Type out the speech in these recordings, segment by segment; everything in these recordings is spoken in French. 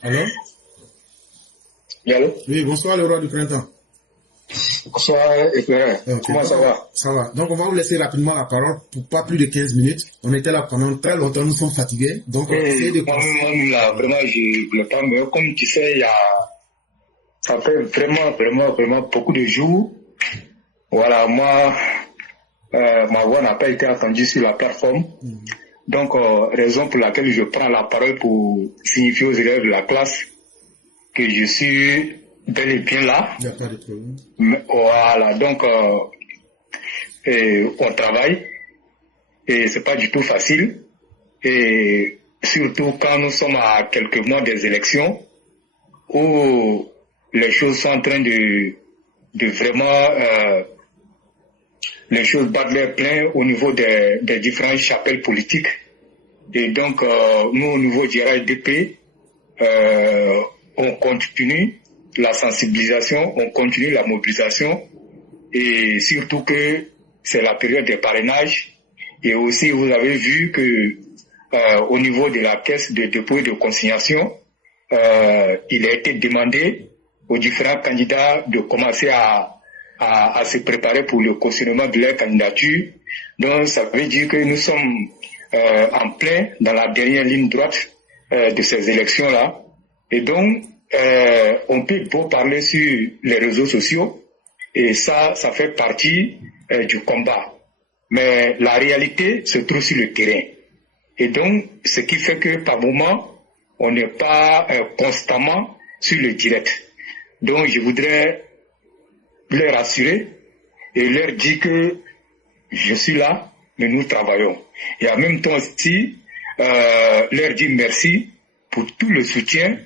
Allô? Oui, allô? Oui, bonsoir le roi du printemps. Bonsoir, éclaireur. Ok, Comment ça va? Ça va. Donc, on va vous laisser rapidement la parole pour pas plus de 15 minutes. On était là pendant très longtemps, nous sommes fatigués. Donc, on va essayer de... Moi-même, là, vraiment, je ne voulais pas, mais comme tu sais, ça fait vraiment beaucoup de jours. Voilà, moi, ma voix n'a pas été entendue sur la plateforme. Donc, raison pour laquelle je prends la parole pour signifier aux élèves de la classe que je suis bel et bien là. Il n'y a pas de problème. Voilà, donc, on travaille et c'est pas du tout facile. Et surtout quand nous sommes à quelques mois des élections où les choses sont en train de vraiment les choses battent leur plein au niveau des différentes chapelles politiques. Et donc nous au niveau du RAIDP on continue la sensibilisation, on continue la mobilisation et surtout que c'est la période des parrainages et aussi vous avez vu que au niveau de la caisse de dépôt et de consignation, il a été demandé aux différents candidats de commencer à se préparer pour le cautionnement de leur candidature. Donc ça veut dire que nous sommes en plein dans la dernière ligne droite de ces élections-là. Et donc, on peut beau parler sur les réseaux sociaux, et ça fait partie du combat. Mais la réalité se trouve sur le terrain. Et donc, ce qui fait que par moment, on n'est pas constamment sur le direct. Donc, je voudrais leur rassurer et leur dire que je suis là, mais nous travaillons. Et en même temps aussi, leur dire merci pour tout le soutien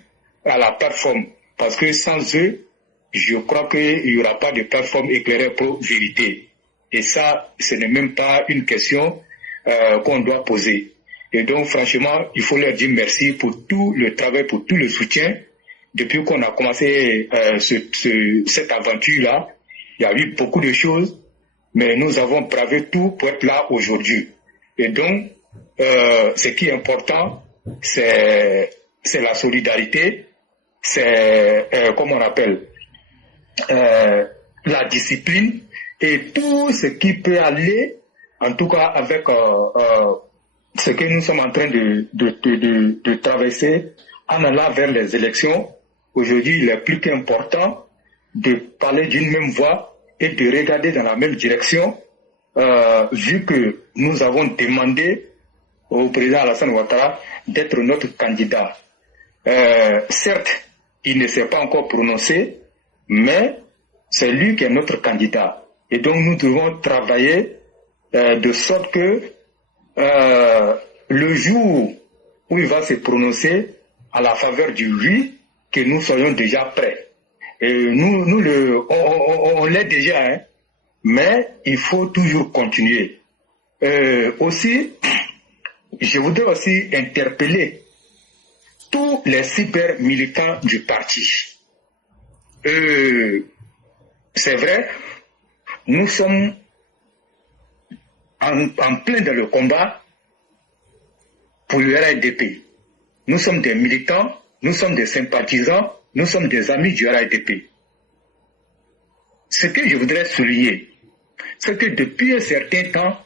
à la plateforme. Parce que sans eux, je crois qu'il n'y aura pas de plateforme éclairée pour vérité. Et ça, ce n'est même pas une question qu'on doit poser. Et donc, franchement, il faut leur dire merci pour tout le travail, pour tout le soutien. Depuis qu'on a commencé cette aventure-là, il y a eu beaucoup de choses, mais nous avons bravé tout pour être là aujourd'hui. Et donc, ce qui est important, c'est la solidarité, c'est, comment on appelle, la discipline et tout ce qui peut aller, en tout cas avec ce que nous sommes en train de traverser en allant vers les élections. Aujourd'hui, il est plus qu'important de parler d'une même voix et de regarder dans la même direction, vu que nous avons demandé au président Alassane Ouattara d'être notre candidat. Certes, il ne s'est pas encore prononcé, mais c'est lui qui est notre candidat. Et donc nous devons travailler de sorte que le jour où il va se prononcer à la faveur du oui, que nous soyons déjà prêts. Et on l'est déjà, hein, mais il faut toujours continuer. Aussi, je voudrais aussi interpeller tous les cyber militants du parti. C'est vrai, nous sommes en plein dans le combat pour le RAIDP. Nous sommes des militants, nous sommes des sympathisants, nous sommes des amis du RAIDP. Ce que je voudrais souligner, c'est que depuis un certain temps,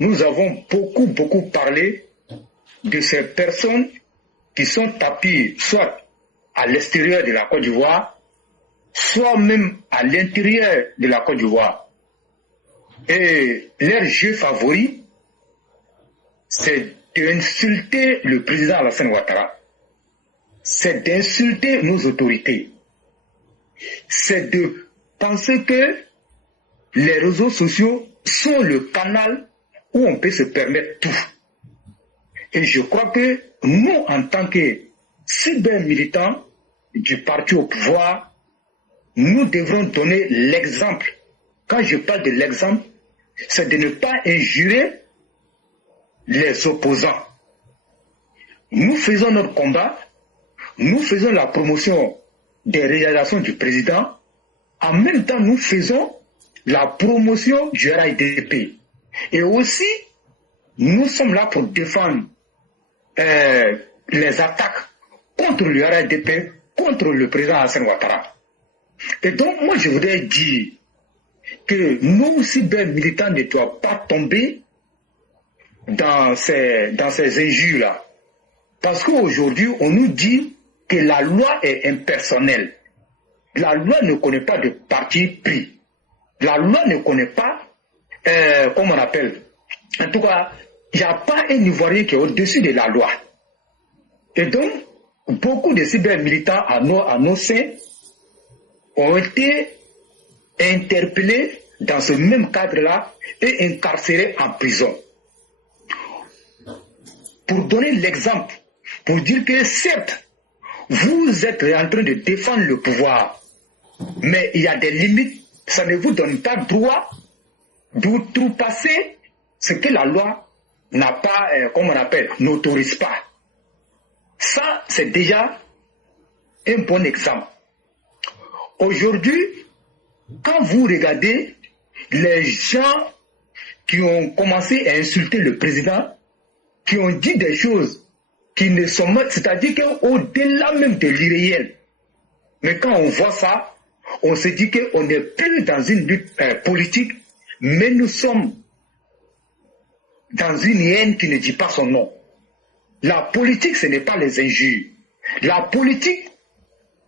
nous avons beaucoup parlé de ces personnes qui sont tapées soit à l'extérieur de la Côte d'Ivoire, soit même à l'intérieur de la Côte d'Ivoire. Et leur jeu favori, c'est d'insulter le président Alassane Ouattara. C'est d'insulter nos autorités. C'est de penser que les réseaux sociaux sont le canal où on peut se permettre tout. Et je crois que nous, en tant que cyber-militants du parti au pouvoir, nous devrons donner l'exemple. Quand je parle de l'exemple, c'est de ne pas injurer les opposants. Nous faisons notre combat, nous faisons la promotion des réalisations du président, en même temps nous faisons la promotion du RAIDP. Et aussi, nous sommes là pour défendre les attaques contre le RDP, contre le président Hassan Ouattara. Et donc, moi, je voudrais dire que nos cyber-militants ne doivent pas tomber dans ces injures-là. Parce qu'aujourd'hui, on nous dit que la loi est impersonnelle. La loi ne connaît pas de parti pris. La loi ne connaît pas, comment on appelle. En tout cas, il n'y a pas un Ivoirien qui est au-dessus de la loi. Et donc, beaucoup de cyber-militants à nos seins ont été interpellés dans ce même cadre-là et incarcérés en prison. Pour donner l'exemple, pour dire que certes, vous êtes en train de défendre le pouvoir, mais il y a des limites, ça ne vous donne pas droit d'outrepasser ce que la loi n'a pas, comme on appelle, n'autorise pas. Ça, c'est déjà un bon exemple. Aujourd'hui, quand vous regardez les gens qui ont commencé à insulter le président, qui ont dit des choses qui ne sont pas, c'est-à-dire qu'au-delà même de l'irréel. Mais quand on voit ça, on se dit qu'on n'est plus dans une lutte politique, mais nous sommes dans une hyène qui ne dit pas son nom. La politique, ce n'est pas les injures. La politique,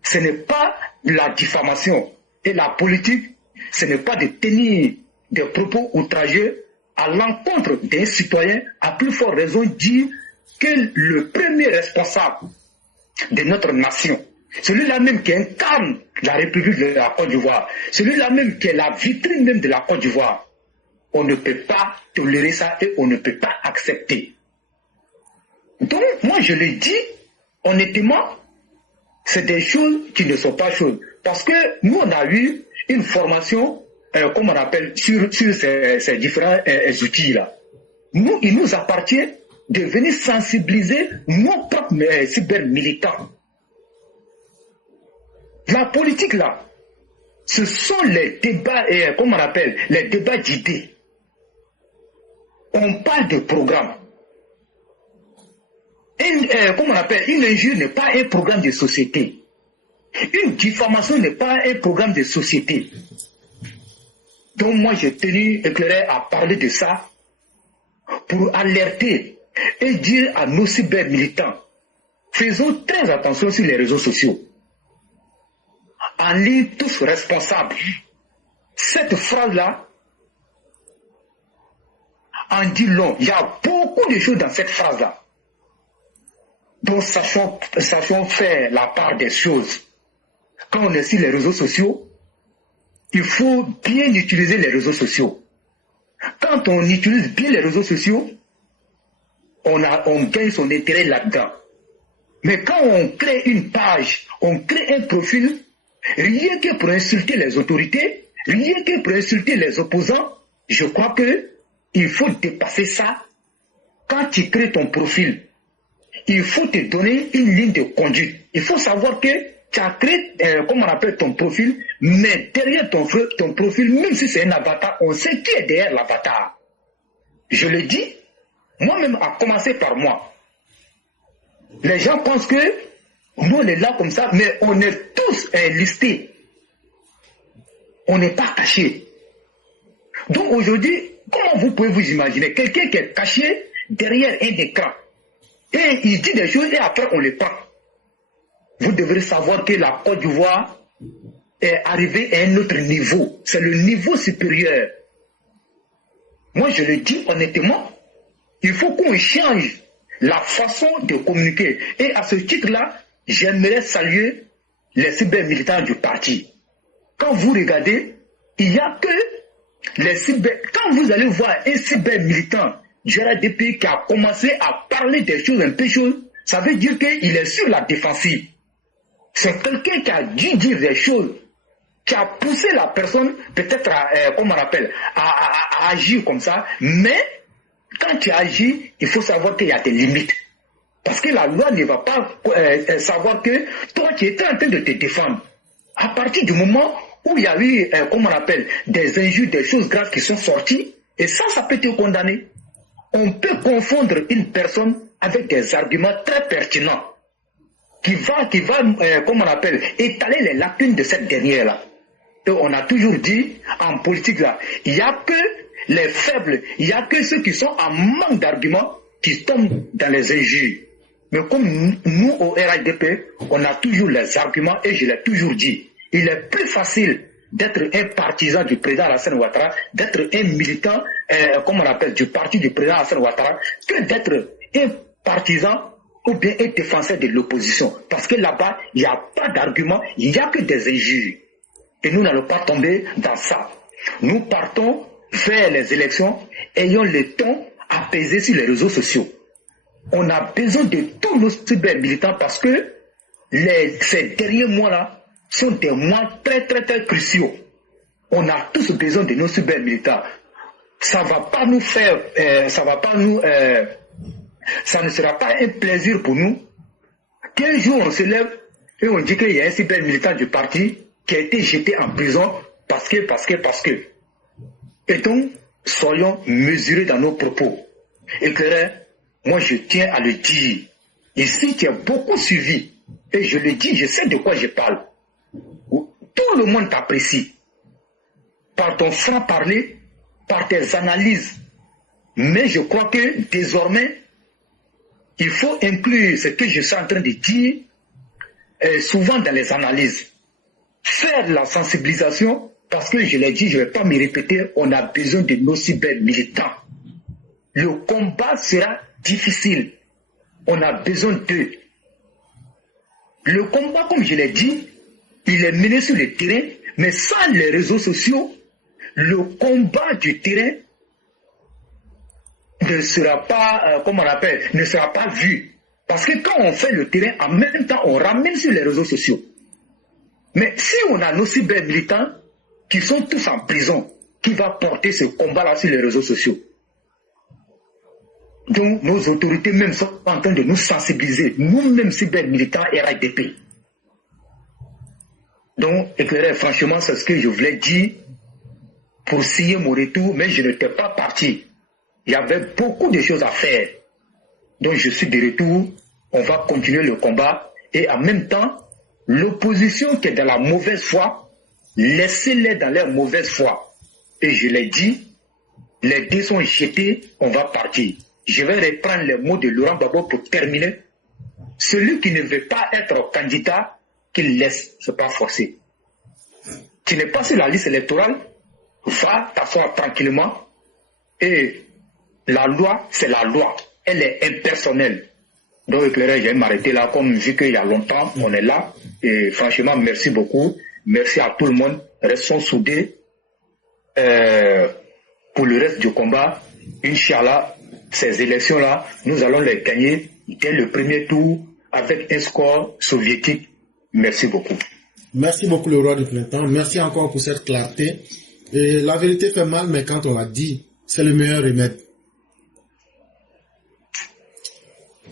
ce n'est pas la diffamation. Et la politique, ce n'est pas de tenir des propos outrageux à l'encontre d'un citoyen, à plus forte raison dire que le premier responsable de notre nation, celui-là même qui incarne la République de la Côte d'Ivoire, celui-là même qui est la vitrine même de la Côte d'Ivoire, on ne peut pas tolérer ça et on ne peut pas accepter. Donc, moi je le dis, honnêtement, c'est des choses qui ne sont pas choses. Parce que nous, on a eu une formation, comme on appelle, sur ces différents outils-là. Nous, il nous appartient de venir sensibiliser nos propres cyber-militants. La politique, là, ce sont les débats, comme on appelle, les débats d'idées. On parle de programme. Comme on appelle, une injure n'est pas un programme de société. Une diffamation n'est pas un programme de société. Donc moi, j'ai tenu éclairé à parler de ça pour alerter et dire à nos cyber-militants, faisons très attention sur les réseaux sociaux. En ligne, tous responsables. Cette phrase-là en dit long. Il y a beaucoup de choses dans cette phrase-là. Donc, sachons faire la part des choses. Quand on est sur les réseaux sociaux, il faut bien utiliser les réseaux sociaux. Quand on utilise bien les réseaux sociaux, on gagne son intérêt là-dedans. Mais quand on crée une page, on crée un profil, rien que pour insulter les autorités, rien que pour insulter les opposants, je crois qu'il faut dépasser ça. Quand tu crées ton profil, il faut te donner une ligne de conduite. Il faut savoir que tu as créé, comme on appelle ton profil, mais derrière ton profil, même si c'est un avatar, on sait qui est derrière l'avatar. Je le dis, moi-même, à commencer par moi. Les gens pensent que nous, on est là comme ça, mais on est tous listés. On n'est pas cachés. Donc aujourd'hui, comment vous pouvez vous imaginer quelqu'un qui est caché derrière un écran et il dit des choses et après on les prend. Vous devrez savoir que la Côte d'Ivoire est arrivée à un autre niveau. C'est le niveau supérieur. Moi, je le dis honnêtement, il faut qu'on change la façon de communiquer. Et à ce titre-là, j'aimerais saluer les cyber-militants du parti. Quand vous regardez, il n'y a que les cyber... Quand vous allez voir un cyber-militant du RDP qui a commencé à parler des choses un peu choses, ça veut dire qu'il est sur la défensive. C'est quelqu'un qui a dû dire des choses, qui a poussé la personne peut-être à, comme on appelle, à agir comme ça. Mais quand tu agis, il faut savoir qu'il y a des limites. Parce que la loi ne va pas savoir que toi, tu étais en train de te défendre. À partir du moment où il y a eu, comme on appelle, des injures, des choses graves qui sont sorties, et ça peut te condamner. On peut confondre une personne avec des arguments très pertinents. comment on appelle, étaler les lacunes de cette dernière-là. Et on a toujours dit, en politique, là, il n'y a que les faibles, il n'y a que ceux qui sont en manque d'arguments qui tombent dans les injures. Mais comme nous, au RHDP, on a toujours les arguments, et je l'ai toujours dit, il est plus facile d'être un partisan du président Alassane Ouattara, d'être un militant, comme on appelle, du parti du président Alassane Ouattara, que d'être un partisan ou bien un défenseur de l'opposition. Parce que là-bas, il n'y a pas d'argument, il n'y a que des injures. Et nous n'allons pas tomber dans ça. Nous partons vers les élections, ayant le temps apaisé sur les réseaux sociaux. On a besoin de tous nos cyber-militants parce que ces derniers mois-là sont des mois très, très, très cruciaux. On a tous besoin de nos cyber-militants. Ça va pas nous faire, ça ne sera pas un plaisir pour nous qu'un jour on se lève et on dit qu'il y a un cyber-militant du parti qui a été jeté en prison parce que. Et donc, soyons mesurés dans nos propos. Et que moi je tiens à le dire. Ici, tu as beaucoup suivi. Et je le dis, je sais de quoi je parle. Tout le monde t'apprécie. Par ton franc-parler, par tes analyses. Mais je crois que désormais, il faut inclure ce que je suis en train de dire souvent dans les analyses. Faire la sensibilisation, parce que je l'ai dit, je ne vais pas me répéter, on a besoin de nos cyber-militants. Le combat sera difficile. On a besoin d'eux. Le combat, comme je l'ai dit, il est mené sur le terrain, mais sans les réseaux sociaux, le combat du terrain ne sera pas, ne sera pas vu. Parce que quand on fait le terrain, en même temps, on ramène sur les réseaux sociaux. Mais si on a nos cyber-militants qui sont tous en prison, qui va porter ce combat-là sur les réseaux sociaux? Donc, nos autorités même sont en train de nous sensibiliser, nous-mêmes cyber-militants RHDP. Donc, éclairé, franchement, c'est ce que je voulais dire pour signer mon retour, mais je n'étais pas parti. Il y avait beaucoup de choses à faire. Donc, je suis de retour, on va continuer le combat, et en même temps, l'opposition qui est dans la mauvaise foi, laissez-les dans leur mauvaise foi. Et je l'ai dit, les dés sont jetés, on va partir. Je vais reprendre les mots de Laurent Gbagbo pour terminer. Celui qui ne veut pas être candidat, qu'il laisse, c'est pas forcé. Tu n'es pas sur la liste électorale, va t'asseoir tranquillement. Et la loi, c'est la loi. Elle est impersonnelle. Donc, éclairé, je vais m'arrêter là, comme vu qu'il y a longtemps, on est là. Et franchement, merci beaucoup. Merci à tout le monde. Restons soudés pour le reste du combat. Inch'Allah, ces élections-là, nous allons les gagner dès le premier tour avec un score soviétique. Merci beaucoup. Merci beaucoup, le roi du printemps. Merci encore pour cette clarté. Et la vérité fait mal, mais quand on l'a dit, c'est le meilleur remède.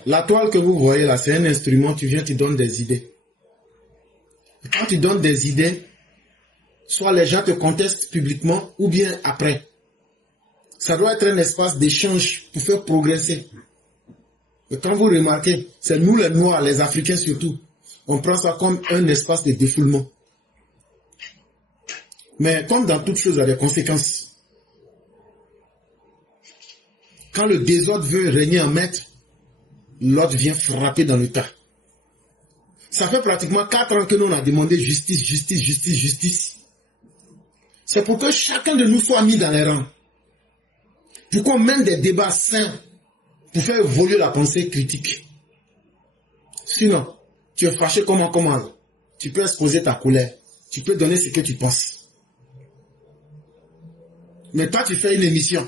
La toile que vous voyez là, c'est un instrument, tu viens, tu donnes des idées. Et quand tu donnes des idées, soit les gens te contestent publiquement ou bien après. Ça doit être un espace d'échange pour faire progresser. Et quand vous remarquez, c'est nous les Noirs, les Africains surtout, on prend ça comme un espace de défoulement. Mais comme dans toute chose, il y a des conséquences. Quand le désordre veut régner en maître, l'autre vient frapper dans le tas. Ça fait pratiquement 4 ans que nous on a demandé justice, justice, justice, justice. C'est pour que chacun de nous soit mis dans les rangs. Pour qu'on mène des débats sains pour faire évoluer la pensée critique. Sinon, tu es fâché comment. Tu peux exposer ta colère. Tu peux donner ce que tu penses. Mais toi, tu fais une émission.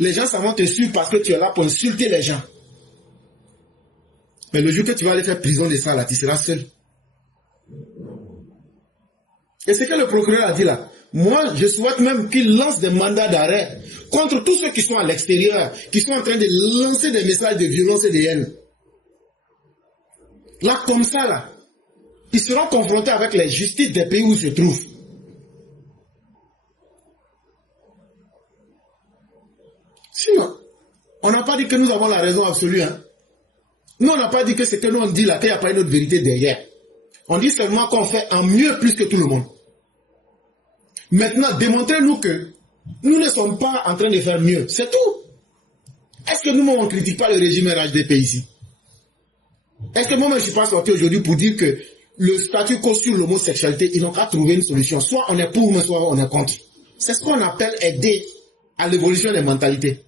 Les gens, ça va te suivre parce que tu es là pour insulter les gens. Mais le jour que tu vas aller faire prison de ça, là, tu seras seul. Et c'est que le procureur a dit là. Moi, je souhaite même qu'il lance des mandats d'arrêt contre tous ceux qui sont à l'extérieur, qui sont en train de lancer des messages de violence et de haine. Là, comme ça, là, ils seront confrontés avec les justices des pays où ils se trouvent. Sinon, on n'a pas dit que nous avons la raison absolue. Hein. Nous, on n'a pas dit que ce que nous on dit là, qu'il n'y a pas une autre vérité derrière. On dit seulement qu'on fait en mieux plus que tout le monde. Maintenant, démontrez-nous que nous ne sommes pas en train de faire mieux. C'est tout. Est-ce que nous, on ne critique pas le régime RHDP ici? Est-ce que moi-même, je ne suis pas sorti aujourd'hui pour dire que le statut quo sur l'homosexualité, ils n'ont qu'à trouver une solution. Soit on est pour, mais soit on est contre. C'est ce qu'on appelle aider à l'évolution des mentalités.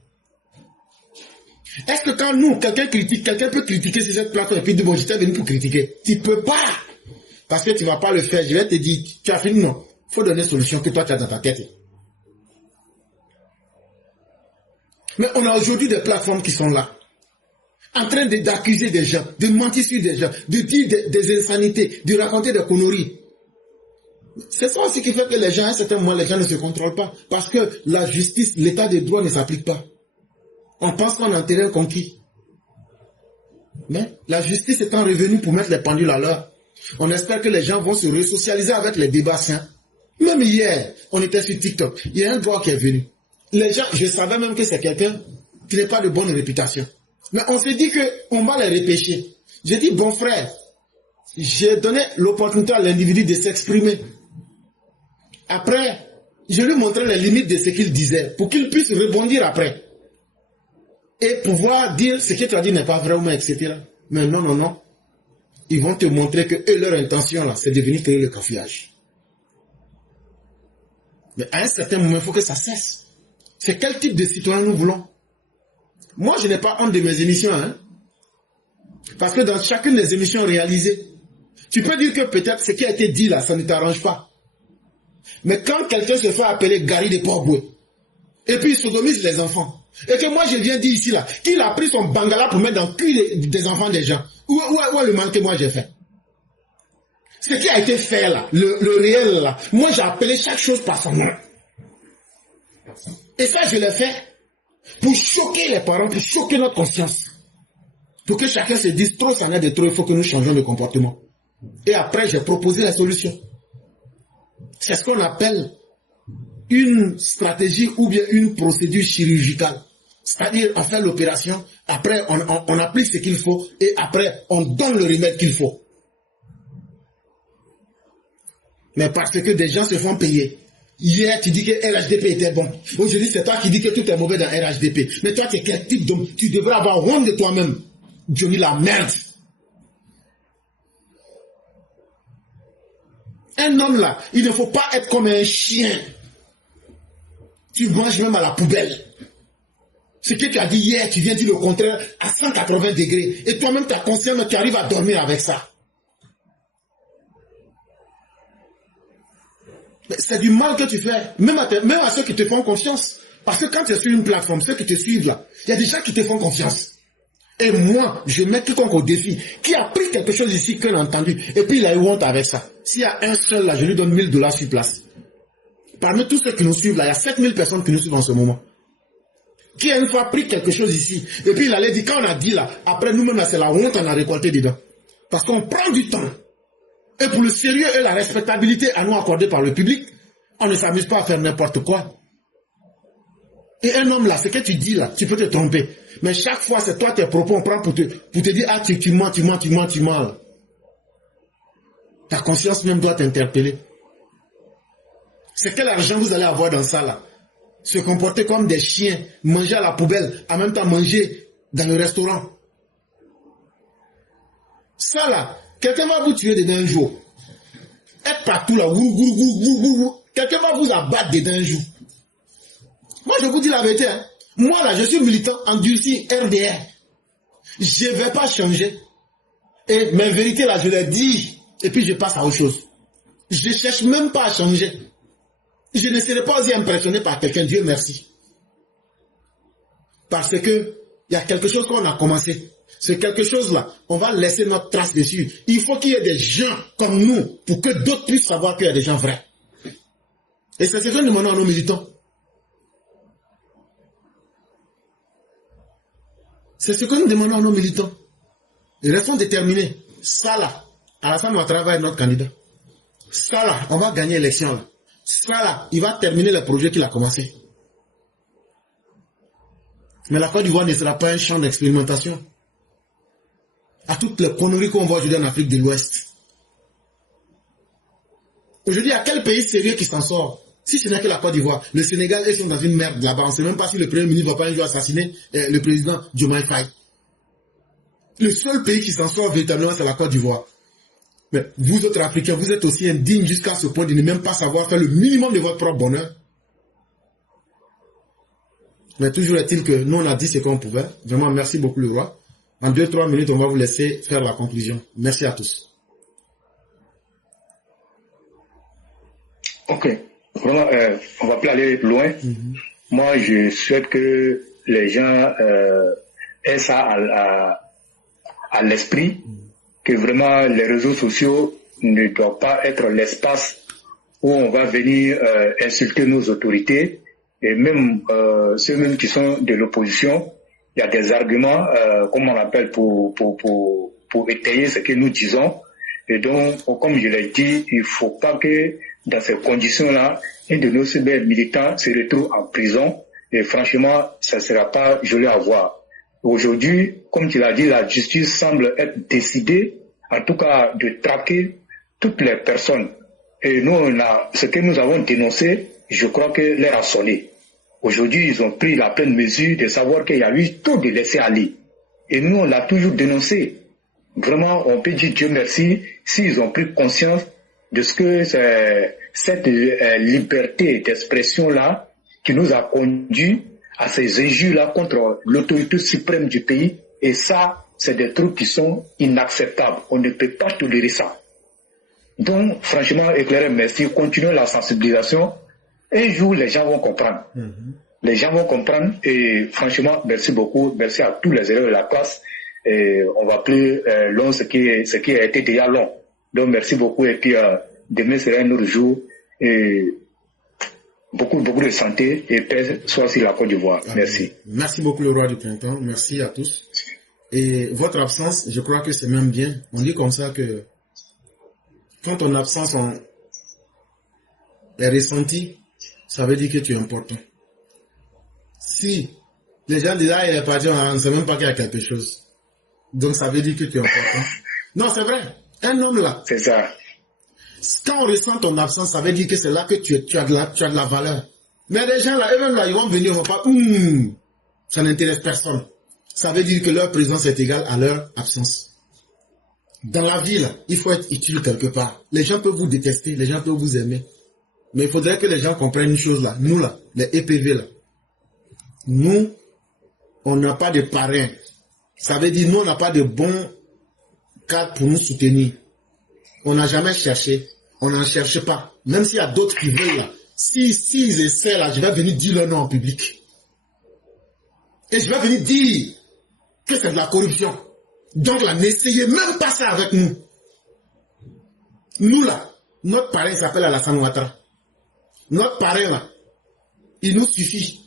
Est-ce que quand nous, quelqu'un critique, quelqu'un peut critiquer sur cette plateforme et puis dire, bon, j'étais venu pour critiquer. Tu ne peux pas. Parce que tu ne vas pas le faire. Je vais te dire, tu as fini, non. Il faut donner une solution que toi, tu as dans ta tête. Mais on a aujourd'hui des plateformes qui sont là, en train d'accuser des gens, de mentir sur des gens, de dire des insanités, de raconter des conneries. C'est ça aussi qui fait que les gens, à un certain moment, les gens ne se contrôlent pas. Parce que la justice, l'état de droit ne s'applique pas. On pense qu'on a un terrain conquis. Mais la justice étant revenue pour mettre les pendules à l'heure, on espère que les gens vont se resocialiser avec les débats sains. Même hier, on était sur TikTok. Il y a un droit qui est venu. Les gens, je savais même que c'est quelqu'un qui n'est pas de bonne réputation. Mais on s'est dit qu'on va les repêcher. J'ai dit, bon frère, j'ai donné l'opportunité à l'individu de s'exprimer. Après, je lui montrais les limites de ce qu'il disait pour qu'il puisse rebondir après. Et pouvoir dire ce que tu as dit n'est pas vrai, etc. Mais non, non, non. Ils vont te montrer que eux, leur intention, là, c'est de venir créer le cafouillage. Mais à un certain moment, il faut que ça cesse. C'est quel type de citoyen nous voulons? Moi, je n'ai pas honte de mes émissions, hein. Parce que dans chacune des émissions réalisées, tu peux dire que peut-être ce qui a été dit là, ça ne t'arrange pas. Mais quand quelqu'un se fait appeler Gary de Port-Boué, et puis il sodomise les enfants, et que moi je viens dire ici là, qu'il a pris son bangala pour mettre dans le cul des enfants des gens, où est le mal que moi j'ai fait? Ce qui a été fait là, le réel là, moi j'ai appelé chaque chose par son nom. Et ça je l'ai fait pour choquer les parents, pour choquer notre conscience. Pour que chacun se dise, trop ça n'a de trop, il faut que nous changions de comportement. Et après j'ai proposé la solution. C'est ce qu'on appelle une stratégie ou bien une procédure chirurgicale. C'est-à-dire, on fait l'opération, après on applique ce qu'il faut, et après on donne le remède qu'il faut. Mais parce que des gens se font payer. Hier, tu dis que RHDP était bon. Aujourd'hui, c'est toi qui dis que tout est mauvais dans RHDP. Mais toi, tu es quel type d'homme? Tu devrais avoir honte de toi-même. Johnny la merde. Un homme là, il ne faut pas être comme un chien. Tu manges même à la poubelle. Ce que tu as dit hier, tu viens dire le contraire à 180 degrés. Et toi-même, tu as conscience, mais tu arrives à dormir avec ça. C'est du mal que tu fais, même à ceux qui te font confiance. Parce que quand tu es sur une plateforme, ceux qui te suivent là, il y a des gens qui te font confiance. Et moi, je mets quiconque au défi, qui a pris quelque chose ici, qu'on a entendu, et puis il a eu honte avec ça. S'il y a un seul là, je lui donne 1000 $ sur place. Parmi tous ceux qui nous suivent là, il y a 7000 personnes qui nous suivent en ce moment. Qui a une fois pris quelque chose ici, et puis il allait dire, quand on a dit là, après nous-mêmes là, c'est la honte qu'on a récolté dedans. Parce qu'on prend du temps. Et pour le sérieux et la respectabilité à nous accordée par le public, on ne s'amuse pas à faire n'importe quoi. Et un homme là, ce que tu dis là, tu peux te tromper. Mais chaque fois, c'est toi tes propos, on prend pour te dire, ah, tu mens. Là. Ta conscience même doit t'interpeller. C'est quel argent vous allez avoir dans ça là? Se comporter comme des chiens, manger à la poubelle, en même temps manger dans le restaurant. Ça là, quelqu'un va vous tuer dedans un jour. Être partout là, quelqu'un va vous abattre dedans un jour. Moi je vous dis la vérité, hein. Moi là, je suis militant endurci RDR. Je ne vais pas changer. Et mes vérités là, je les dis. Et puis je passe à autre chose. Je ne cherche même pas à changer. Je ne serai pas aussi impressionné par quelqu'un, Dieu merci. Parce que il y a quelque chose qu'on a commencé. C'est quelque chose là, on va laisser notre trace dessus. Il faut qu'il y ait des gens comme nous pour que d'autres puissent savoir qu'il y a des gens vrais. Et c'est ce que nous demandons à nos militants. C'est ce que nous demandons à nos militants. Ils restons déterminés. Ça là, Alassane Ouattara va être notre candidat. Ça là, on va gagner l'élection là. Ça là, il va terminer le projet qu'il a commencé. Mais la Côte d'Ivoire ne sera pas un champ d'expérimentation. à toutes les conneries qu'on voit aujourd'hui en Afrique de l'Ouest. Aujourd'hui, il y a quel pays sérieux qui s'en sort? Si ce n'est que la Côte d'Ivoire, le Sénégal, ils sont dans une merde là-bas. On ne sait même pas si le Premier ministre va pas un jour assassiner le président Diomaye Faye. Le seul pays qui s'en sort véritablement, c'est la Côte d'Ivoire. Mais vous autres Africains, vous êtes aussi indignes jusqu'à ce point de ne même pas savoir faire le minimum de votre propre bonheur. Mais toujours est-il que nous, on a dit ce qu'on pouvait. Vraiment, merci beaucoup le roi. En 2-3 minutes, on va vous laisser faire la conclusion. Merci à tous. Ok. Vraiment, on va pas aller loin. Moi, je souhaite que les gens aient ça à l'esprit, que vraiment les réseaux sociaux ne doivent pas être l'espace où on va venir insulter nos autorités. Et même ceux même qui sont de l'opposition, il y a des arguments, comme on appelle, pour étayer ce que nous disons. Et donc, comme je l'ai dit, il ne faut pas que dans ces conditions-là, un de nos militants se retrouve en prison. Et franchement, ça ne sera pas joli à voir. Aujourd'hui, comme tu l'as dit, la justice semble être décidée, en tout cas, de traquer toutes les personnes. Et nous, ce que nous avons dénoncé, je crois que l'heure a sonné. Aujourd'hui, ils ont pris la pleine mesure de savoir qu'il y a eu trop de laisser-aller. Et nous, on l'a toujours dénoncé. Vraiment, on peut dire Dieu merci s'ils ont pris conscience de ce que c'est cette liberté d'expression-là qui nous a conduit à ces injures-là contre l'autorité suprême du pays. Et ça, c'est des trucs qui sont inacceptables. On ne peut pas tolérer ça. Donc, franchement, éclairé, merci. Continuons la sensibilisation. Un jour, les gens vont comprendre. Les gens vont comprendre. Et franchement, merci beaucoup. Merci à tous les élèves de la classe. Et on va plus long ce qui a été déjà long. Donc, merci beaucoup. Et puis, demain sera un autre jour. Et beaucoup de santé et paix soit sur la Côte d'Ivoire. Merci. Merci beaucoup, le roi du printemps. Merci à tous. Et votre absence, je crois que c'est même bien. On dit comme ça que quand ton absence est ressentie, ça veut dire que tu es important. Si les gens disent, ah, il est parti, on ne sait même pas qu'il y a quelque chose. Donc, ça veut dire que tu es important. Non, c'est vrai. Un homme là. C'est ça. Quand on ressent ton absence, ça veut dire que c'est là que tu as de la valeur. Mais les gens là, eux-mêmes là, ils vont venir, ils vont pas, ça n'intéresse personne. Ça veut dire que leur présence est égale à leur absence. Dans la vie là, il faut être utile quelque part. Les gens peuvent vous détester, les gens peuvent vous aimer. Mais il faudrait que les gens comprennent une chose là. Nous là, les EPV là, nous, on n'a pas de parrain. Ça veut dire nous, on n'a pas de bons cadres pour nous soutenir. On n'a jamais cherché. On n'en cherche pas. Même s'il y a d'autres qui veulent là. S'ils essaient là, je vais venir dire leur nom en public. Et je vais venir dire que c'est de la corruption. Donc là, n'essayez même pas ça avec nous. Nous là, notre parrain s'appelle Alassane Ouattara. Notre parrain là, il nous suffit.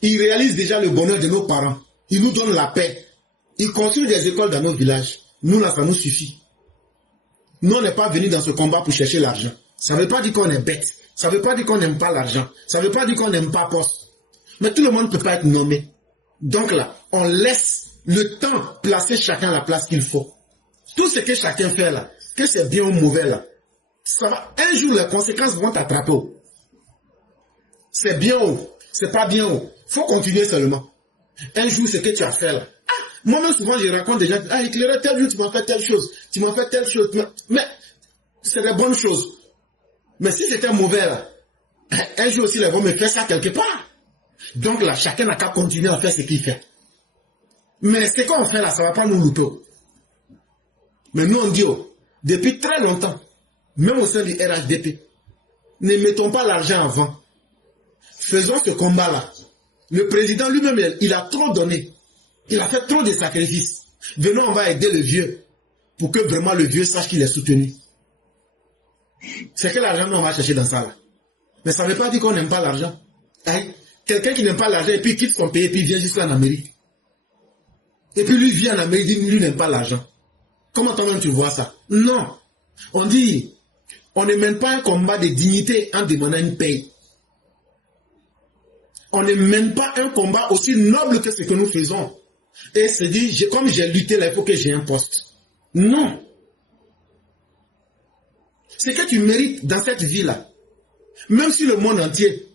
Il réalise déjà le bonheur de nos parents. Il nous donne la paix. Il construit des écoles dans nos villages. Nous là, ça nous suffit. Nous, on n'est pas venus dans ce combat pour chercher l'argent. Ça ne veut pas dire qu'on est bête. Ça ne veut pas dire qu'on n'aime pas l'argent. Ça ne veut pas dire qu'on n'aime pas poste. Mais tout le monde ne peut pas être nommé. Donc là, on laisse le temps placer chacun à la place qu'il faut. Tout ce que chacun fait là, que c'est bien ou mauvais là, ça va. Un jour, les conséquences vont t'attraper. C'est bien ou c'est pas bien ou. Il faut continuer seulement. Un jour, ce que tu as fait là. Moi-même, souvent, je raconte des gens, éclairé, tel jour, tu m'as fait telle chose, tu m'as fait telle chose. Mais, c'est des bonnes choses. Mais si c'était mauvais, là, un jour aussi, les vont me faire ça quelque part. Donc là, chacun n'a qu'à continuer à faire ce qu'il fait. Mais ce qu'on fait là, ça ne va pas nous louper. Mais nous, on dit, depuis très longtemps, même au sein du RHDP, ne mettons pas l'argent avant. Faisons ce combat-là. Le président lui-même, il a trop donné. Il a fait trop de sacrifices. Venons, on va aider le vieux pour que vraiment le vieux sache qu'il est soutenu. C'est que l'argent on va chercher dans ça là. Mais ça ne veut pas dire qu'on n'aime pas l'argent. Quelqu'un qui n'aime pas l'argent et puis quitte son pays et puis vient jusqu'en Amérique. Et puis lui vient en Amérique et dit lui n'aime pas l'argent. Comment toi-même tu vois ça? Non. On dit, on ne mène pas un combat de dignité en demandant une paye. On ne mène pas un combat aussi noble que ce que nous faisons. Et se dit, comme j'ai lutté là, il faut que j'ai un poste. Non. Ce que tu mérites dans cette vie-là, même si le monde entier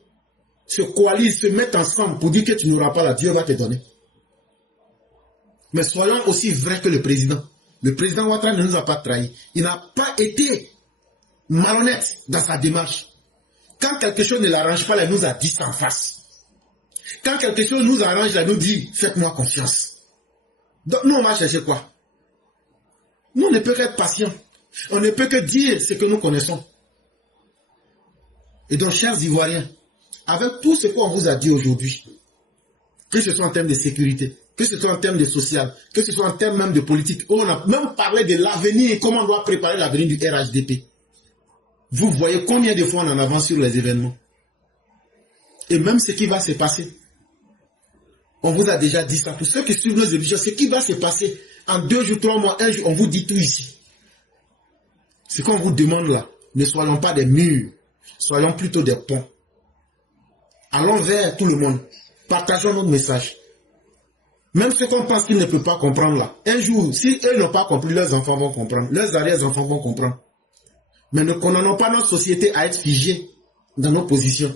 se coalise, se met ensemble pour dire que tu n'auras pas là, Dieu va te donner. Mais soyons aussi vrais que le président. Le président Ouattara ne nous a pas trahis. Il n'a pas été malhonnête dans sa démarche. Quand quelque chose ne l'arrange pas, il nous a dit ça en face. Quand quelque chose nous arrange, il nous dit, faites-moi confiance. Donc nous, on va chercher quoi? Nous, on ne peut qu'être patient. On ne peut que dire ce que nous connaissons. Et donc, chers Ivoiriens, avec tout ce qu'on vous a dit aujourd'hui, que ce soit en termes de sécurité, que ce soit en termes de social, que ce soit en termes même de politique, on a même parlé de l'avenir et comment on doit préparer l'avenir du RHDP. Vous voyez combien de fois on en avance sur les événements. Et même ce qui va se passer. On vous a déjà dit ça. Pour ceux qui suivent nos émissions, ce qui va se passer en 2 jours, 3 mois, 1 jour, on vous dit tout ici. Ce qu'on vous demande là, ne soyons pas des murs, soyons plutôt des ponts. Allons vers tout le monde. Partageons notre message. Même ceux qu'on pense qu'ils ne peuvent pas comprendre là. Un jour, si eux n'ont pas compris, leurs enfants vont comprendre. Leurs arrière-enfants vont comprendre. Mais ne condamnons pas notre société à être figée dans nos positions.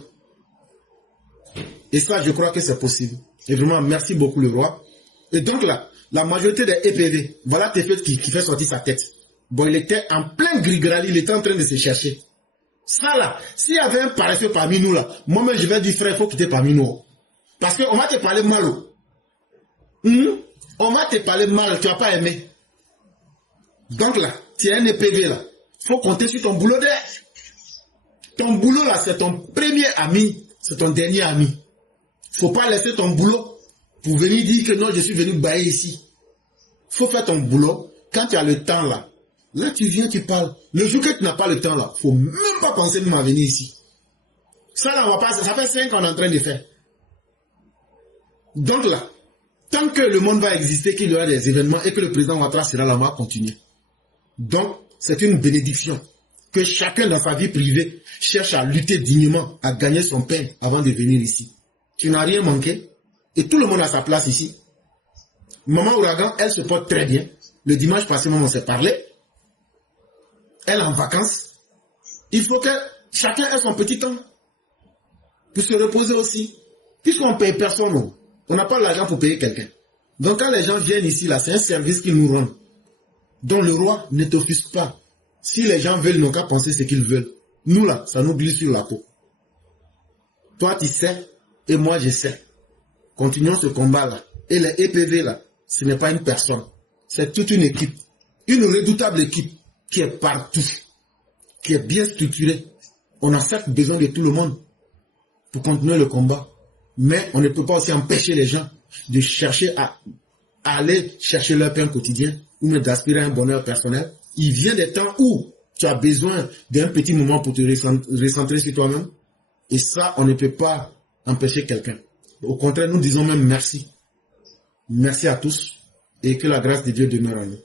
Et ça, je crois que c'est possible. Et vraiment, merci beaucoup le roi. Et donc là, la majorité des EPV, voilà Tefet qui fait sortir sa tête. Bon, il était en plein gris-grali, il était en train de se chercher. Ça là, s'il y avait un paresseux parmi nous là, moi-même je vais dire frère, il faut quitter parmi nous. Parce qu'on va te parler mal. On va te parler mal, tu n'as pas aimé. Donc là, tu es un EPV là. Il faut compter sur ton boulot d'air. Ton boulot là, c'est ton premier ami, c'est ton dernier ami. Il ne faut pas laisser ton boulot pour venir dire que non, je suis venu bailler ici. Il faut faire ton boulot. Quand tu as le temps là, là tu viens, tu parles. Le jour que tu n'as pas le temps là, il ne faut même pas penser même à venir ici. Ça là, on va pas, ça fait 5 ans qu'on est en train de faire. Donc là, tant que le monde va exister, qu'il y aura des événements et que le président Ouattara sera là, on va continuer. Donc, c'est une bénédiction que chacun dans sa vie privée cherche à lutter dignement, à gagner son pain avant de venir ici. Tu n'as rien manqué et tout le monde a sa place ici. Maman Ouragan, elle se porte très bien. Le dimanche passé, on s'est parlé. Elle est en vacances. Il faut que chacun ait son petit temps pour se reposer aussi. Puisqu'on ne paye personne, on n'a pas l'argent pour payer quelqu'un. Donc quand les gens viennent ici, là, c'est un service qu'ils nous rendent. Donc le roi ne t'offusque pas. Si les gens veulent, ils n'ont qu'à penser ce qu'ils veulent. Nous là, ça nous glisse sur la peau. Toi tu sais, et moi je sais. Continuons ce combat là. Et les EPV là, ce n'est pas une personne. C'est toute une équipe. Une redoutable équipe qui est partout. Qui est bien structurée. On a certes besoin de tout le monde pour continuer le combat. Mais on ne peut pas aussi empêcher les gens de chercher à aller chercher leur pain quotidien ou même d'aspirer à un bonheur personnel. Il vient des temps où tu as besoin d'un petit moment pour te recentrer sur toi-même. Et ça, on ne peut pas empêcher quelqu'un. Au contraire, nous disons même merci. Merci à tous et que la grâce de Dieu demeure en nous.